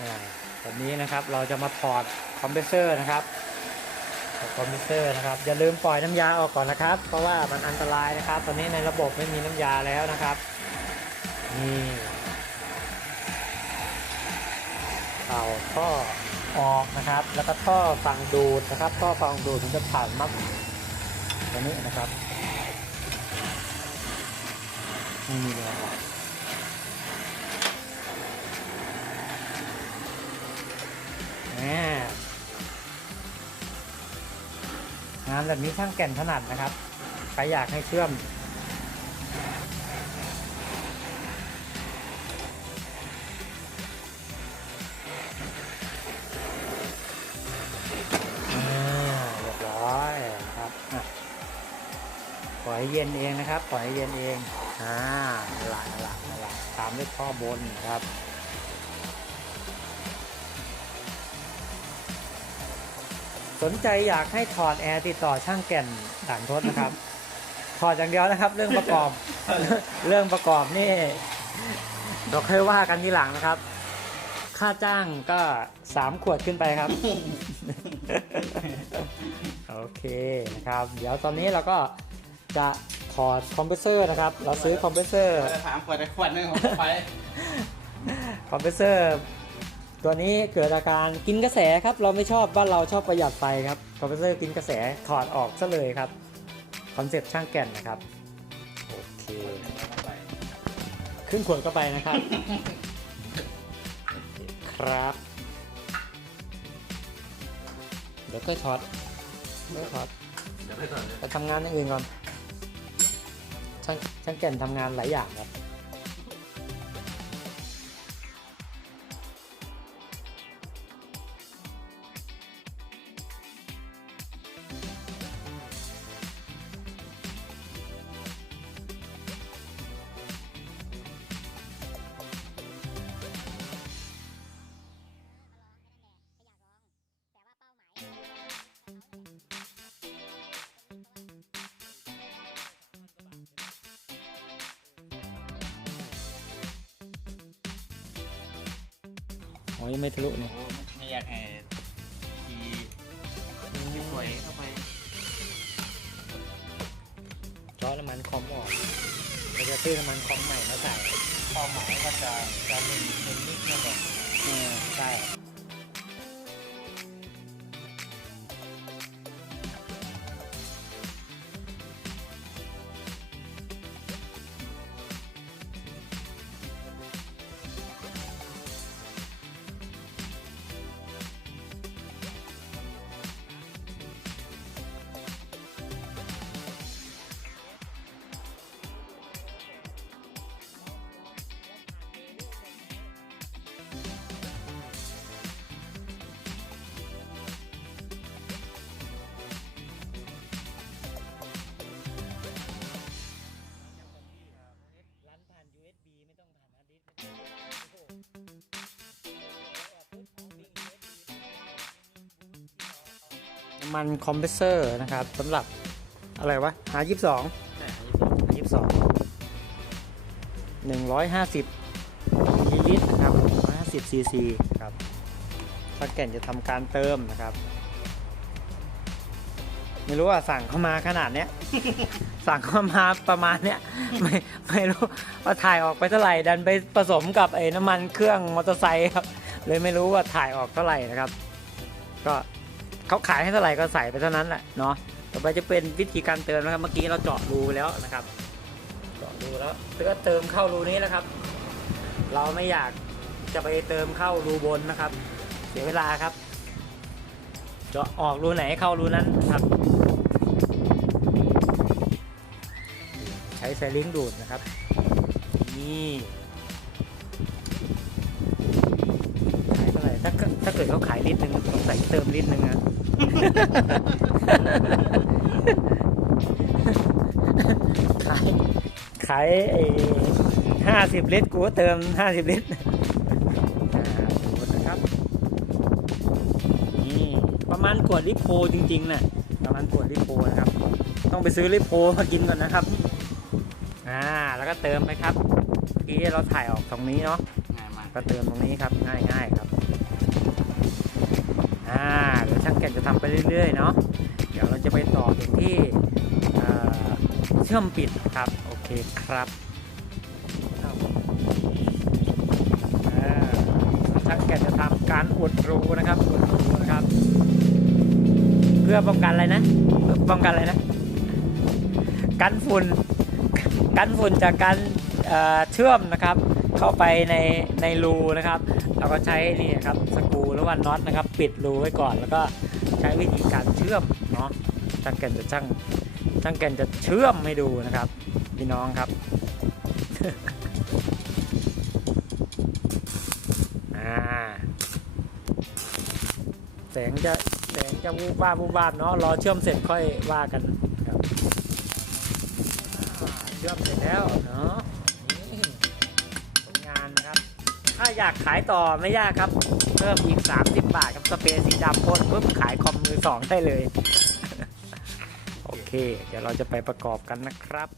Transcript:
อ่าวันนี้นะครับเราจะมาถอดคอมเพรสเซอร์นะครับถอดคอมเพรสเซอร์นะครับอย่าลืมปล่อยน้ำยาออกก่อนนะครับ เพราะว่ามันอันตรายนะครับ ตอนนี้ในระบบไม่มีน้ำยาแล้วนะครับนี่เอาท่อออกนะครับ แล้วก็ท่อฟังดูดนะครับท่อฟังดูดมันจะผ่านมัดตัวนี้นะครับนี่เลยครับ งานแบบนี้ช่างแก่นถนัดนะครับ ใครอยากให้เชื่อม เรียบร้อยนะครับปล่อยให้เย็นเองนะครับ ปล่อยให้เย็นเอง อ่าหลักหลักหลักตามด้วยข้อบนครับ สนใจอยากให้ถอดแอร์ติดต่อช่างแก่นด่านทศนะครับ ถอดอย่างเดียวนะครับ เรื่องประกอบ เรื่องประกอบนี่เราค่อยว่ากันทีหลังนะครับ ค่าจ้างก็สามขวดขึ้นไปครับ โอเคนะครับ เดี๋ยวตอนนี้เราก็จะถอดคอมเพรสเซอร์นะครับ เราซื้อคอมเพรสเซอร์จะถามขวดได้ขวดหนึงผมก็ไป คอมเพรสเซอร์ ตัวนี้เกิดอาการกินกระแสครับ เราไม่ชอบบ้านเราชอบประหยัดไฟครับคอมเพรสเซอร์กินกระแสถอดออกซะเลยครับคอนเซ็ปต์ช่างแก่นนะครับโอเคขึ้นขวดก็ไปนะครับ ครับ เดี๋ยวก็ถอดเดี๋ยวถอดเดี๋ยวไปก่อนเลยไปทำงานอย่างอื่นก่อนช่างช่างแก่นทำงานหลายอย่างครับ อ๋อยังไม่ทะลุเนี่ยโอ้ไม่อยากให้ทีที่สวยเข้าไปจอน้ำมันคอมออกเราจะซื้อน้ำมันคอมใหม่มาใส่ความหมายก็จะจะเป็นเป็นนิดนั่นแหละเออใช่ น้ำมันคอมเพรสเซอร์นะครับสำหรับอะไรวะหา22ใช่ยี่สิบสองหนึ่งร้อยห้าสิบมิลลิลิตรนะครับร้อยห้าสิบซีซีครับถ้าแก่นจะทำการเติมนะครับ ไม่รู้ว่าสั่งเข้ามาขนาดเนี้ย สั่งเข้ามาประมาณเนี้ยไม่ไม่รู้ว่าถ่ายออกไปเท่าไหร่ดันไปผสมกับไอ้น้ำมันเครื่องมอเตอร์ไซค์ครับเลยไม่รู้ว่าถ่ายออกเท่าไหร่นะครับ ก็ เขาขายให้เท่าไหร่ก็ใส่ไปเท่านั้นแหละเนาะต่อไปจะเป็นวิธีการเติมนะครับ เมื่อกี้เราเจาะรูแล้วนะครับ เจาะรูแล้วก็เติมเข้ารูนี้นะครับ เราไม่อยากจะไปเติมเข้ารูบนนะครับ เสียเวลาครับ เจาะออกรูไหนเข้ารูนั้นครับ ใช้ไซลิงดูดนะครับ นี่ขายเท่าไหร่ถ้าเกิดถ้าเกิดเขาขายลิตรหนึ่งสงสัยเติมลิตรหนึ่งอะ ขายขายห้าสิบลิตรกูก็เติมห้าสิบลิตรอ่าดูนะครับนี่ประมาณขวดลิโพจริงๆนะประมาณขวดลิโพนะครับ ต้องไปซื้อลิโพมากินก่อนนะครับอ่าแล้วก็เติมไปครับเมื่อกี้เราถ่ายออกตรงนี้เนาะง่ายมากก็เติมตรงนี้ครับง่ายๆครับ ทำไปเรื่อยๆเนาะเดี๋ยวเราจะไปต่อถึงที่เชื่อมปิดครับโอเคครับช่างแกะจะทำการอุดรูนะครับอุดรูนะครับ เพื่อป้องกันอะไรนะป้องกันอะไรนะกันฝุ่นกันฝุ่นจากการเเชื่อมนะครับ เข้าไปในในรูนะครับเราก็ใช้นี่ครับสกรูหรือว่าน็อตนะครับ ปิดรูไว้ก่อนแล้วก็ ช้วิธีการเชื่อมเนาะช่างแก่นจะช่างช่างแก่นจะเชื่อมให้ดูนะครับพี่น้องครับอ่าแสงจะแสงจะวูบวาบวูบวาบเนาะรอเชื่อมเสร็จค่อยว่ากันครับเชื่อมเสร็จแล้วเนาะ ถ้าอยากขายต่อไม่ยากครับ เพิ่มอีก 30 บาทครับสเปรย์สีดำพ่นปุ๊บขายคอมมือสองได้เลย โอเค เดี๋ยวเราจะไปประกอบกันนะครับ